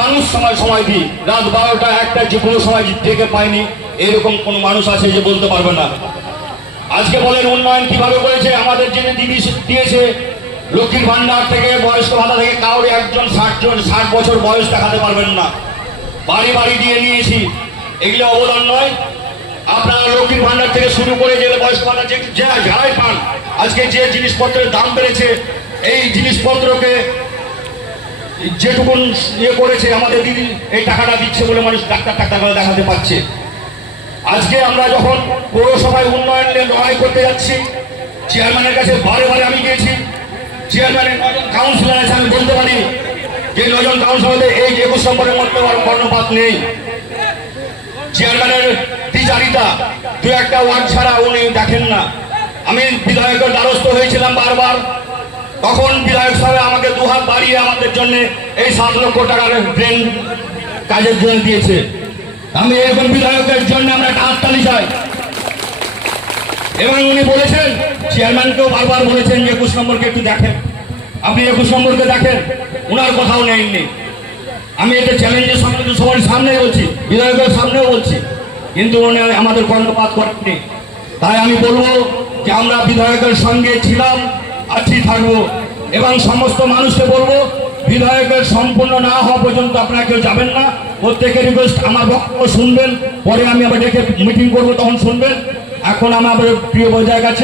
মানুষ সময় দিই, রাত 12টা 1টা যে কোনো সময় ডেকে পাইনি এরকম কোন মানুষ আছে যে বলতে পারবে না। আজকে বলেন উন্নয়ন কিভাবে করেছে, আমাদের জন্য দিদি দিয়েছে লক্ষ্মীর ভান্ডার থেকে বয়স্ক ভাতা থেকে কাউরে একজন 60 বছর বয়স দেখাতে পারবেন না, বাড়ি বাড়ি দিয়ে নিয়েছি। এগুলো অবদান নয়। আপনারা লক্ষ্মীর ভান্ডার থেকে শুরু করে যে বয়স্ক ভাতা যারাই পান, আজকে যে জিনিসপত্রের দাম বেড়েছে এই জিনিসপত্রকে যেটুকুন করেছে আমাদের দিদি এই টাকাটা দিচ্ছে বলে মানুষ ডাক্তার করে দেখাতে পাচ্ছে। আজকে আমরা যখন পৌরসভায় উন্নয়ন নিয়ে লড়াই করতে যাচ্ছি, চেয়ারম্যানের কাছে বারে বারে আমি গিয়েছি। চেয়ারম্যানের 9জন কাউন্সিলর আছে, আমি বলতে পারি যে 9জন কাউন্সিলরদের এই 21 নম্বরের মধ্যে কর্ণপাত নেই। চেয়ারম্যানের দ্বিচারিতা, 2-1টা ওয়ার্ড ছাড়া উনি দেখেন না। আমি বিধায়কের দ্বারস্থ হয়েছিলাম বারবার, তখন বিধায়ক সাহেব আমাকে 2 হাত বাড়িয়ে আমাদের জন্য এই 7 লক্ষ টাকার ড্রেন কাজের জন্য দিয়েছে। আমি এরকম বিধায়কের জন্য আমরা একটা হাততালি চাই। এবং উনি বলেছেন, চেয়ারম্যানকেও বারবার বলেছেন যে 21 নম্বরকে একটু দেখেন, আপনি 21 নম্বরকে দেখেন, ওনার কথাও নেননি। আমি এটা চ্যালেঞ্জের সামনে সবার সামনে বলছি, বিধায়কের সামনেও বলছি, কিন্তু উনি আমাদের কর্ণপাত করেননি। তাই আমি বলবো যে আমরা বিধায়কের সঙ্গে ছিলাম, আছি, থাকবো। এবং সমস্ত মানুষকে বলবো বিধায়কের সম্পূর্ণ না হওয়া পর্যন্ত আপনারা কেউ যাবেন না। প্রত্যেকের রিকোয়েস্ট, আমার বক্তব্য শুনবেন, পরে আমি আবার ডেকে মিটিং করবো, তখন শুনবেন। এখন আমার প্রিয় বজায় কাছে